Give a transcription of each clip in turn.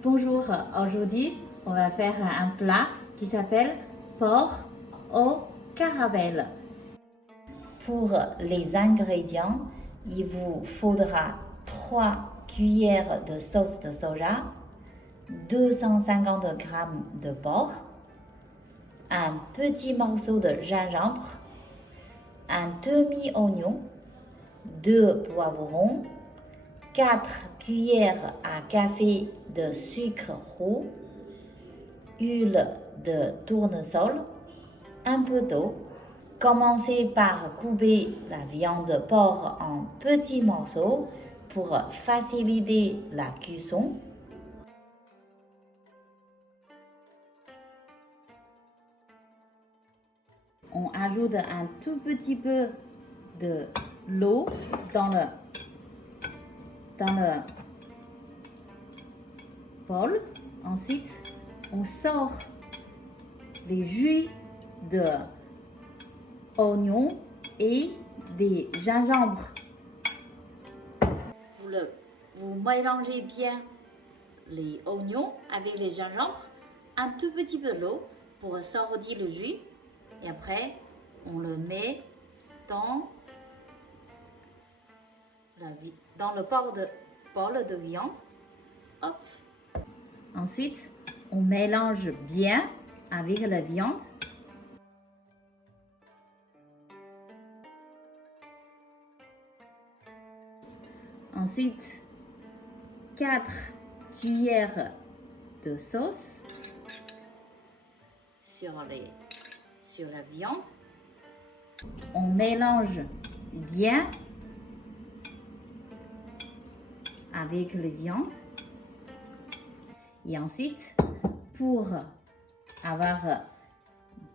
Bonjour, aujourd'hui on va faire un plat qui s'appelle porc au caramel. Pour les ingrédients, il vous faudra 3 cuillères de sauce de soja, 250 g de porc, un petit morceau de gingembre, un demi-oignon, 2 poivrons, 4 cuillères à café de sucre roux, huile de tournesol, un peu d'eau. Commencez par couper la viande porc en petits morceaux pour faciliter la cuisson. On ajoute un tout petit peu de l'eau dans le bol. Ensuite, on sort les jus de oignons et des gingembres. Vous mélangez bien les oignons avec les gingembres, un tout petit peu d'eau pour sortir le jus. Et après, on le met dans le bol de viande. Hop. Ensuite, on mélange bien avec la viande. Ensuite, 4 cuillères de sauce sur la viande. On mélange bien avec les viandes. Et ensuite, pour avoir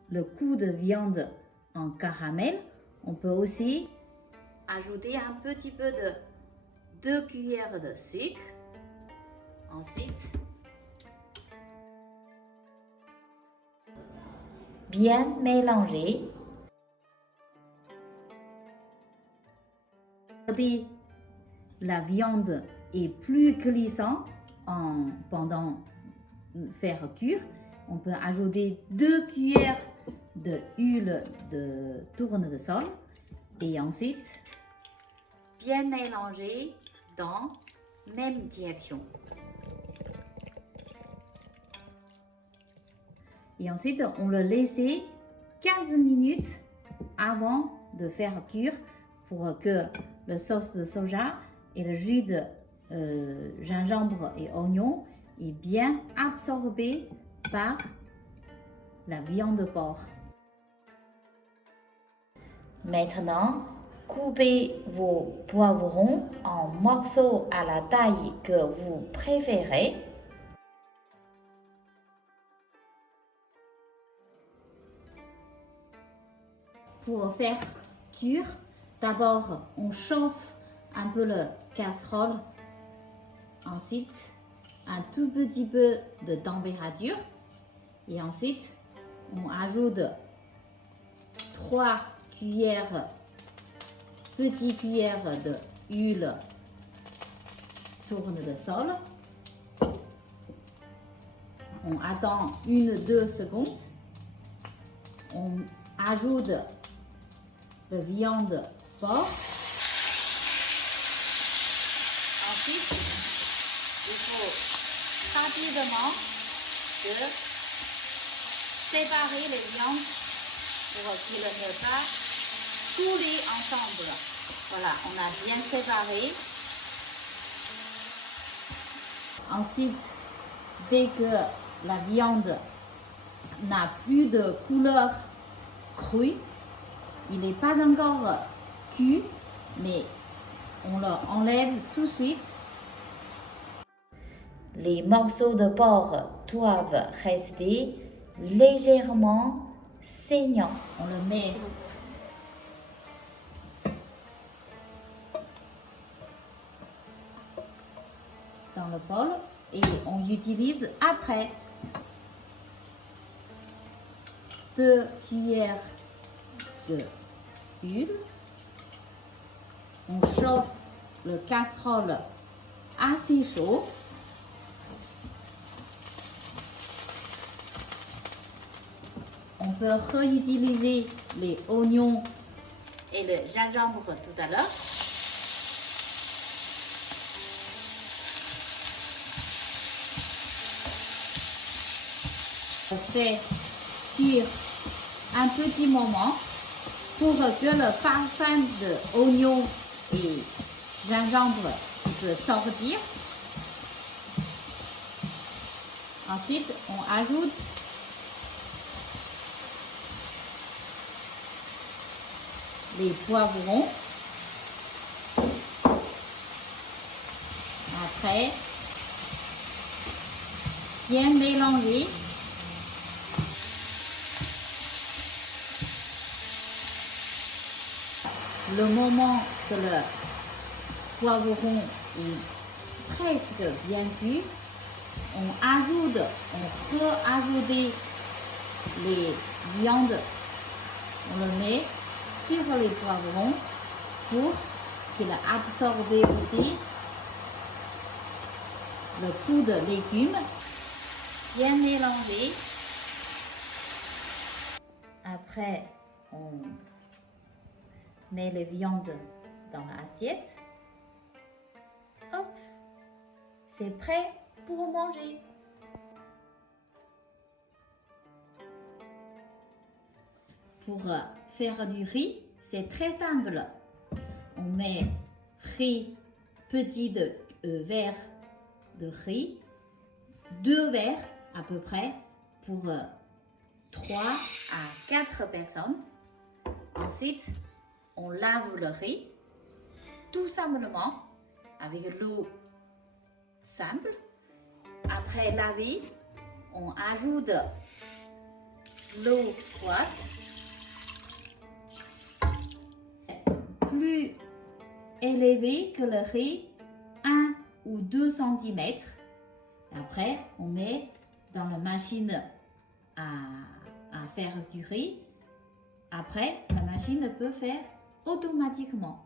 le goût de viande en caramel, on peut aussi ajouter un petit peu de 2 cuillères de sucre. Ensuite, bien mélanger. La viande est plus glissante pendant faire cuire. On peut ajouter 2 cuillères d'huile de tournesol et ensuite bien mélanger dans la même direction. Et ensuite, on le laisse 15 minutes avant de faire cuire pour que la sauce de soja et le jus de gingembre et oignon est bien absorbé par la viande de porc. Maintenant, coupez vos poivrons en morceaux à la taille que vous préférez. Pour faire cuire, d'abord on chauffe un peu la casserole, ensuite un tout petit peu de température et ensuite on ajoute 3 petites cuillères d'huile tournesol. On attend 1-2 secondes. On ajoute la viande porc. Ensuite, il faut rapidement séparer les viandes pour qu'ils ne pas couler ensemble. Voilà, on a bien séparé. Ensuite, dès que la viande n'a plus de couleur crue, il n'est pas encore cuit, mais on l'enlève tout de suite. Les morceaux de porc doivent rester légèrement saignants. On le met dans le bol et on utilise après 2 cuillères d'huile. On chauffe le casserole assez chaud. on peut réutiliser les oignons et le gingembre tout à l'heure. On fait cuire un petit moment pour que le parfum de oignon et gingembre peut sortir. Ensuite, on ajoute les poivrons. Après, bien mélanger. Le moment que le poivron est presque bien cuit, on peut ajouter les viandes. On le met sur les poivrons pour qu'il absorbe aussi le coup de légumes. Bien mélanger. Après, on met les viandes dans l'assiette. Hop, c'est prêt pour manger. Pour faire du riz, c'est très simple. On met petit verre de riz, 2 verres à peu près pour 3 à 4 personnes. Ensuite, on lave le riz tout simplement avec l'eau simple. Après laver, on ajoute l'eau froide. Plus élevé que le riz, 1 ou 2 cm. Après, on met dans la machine à faire du riz. Après, la machine peut faire automatiquement.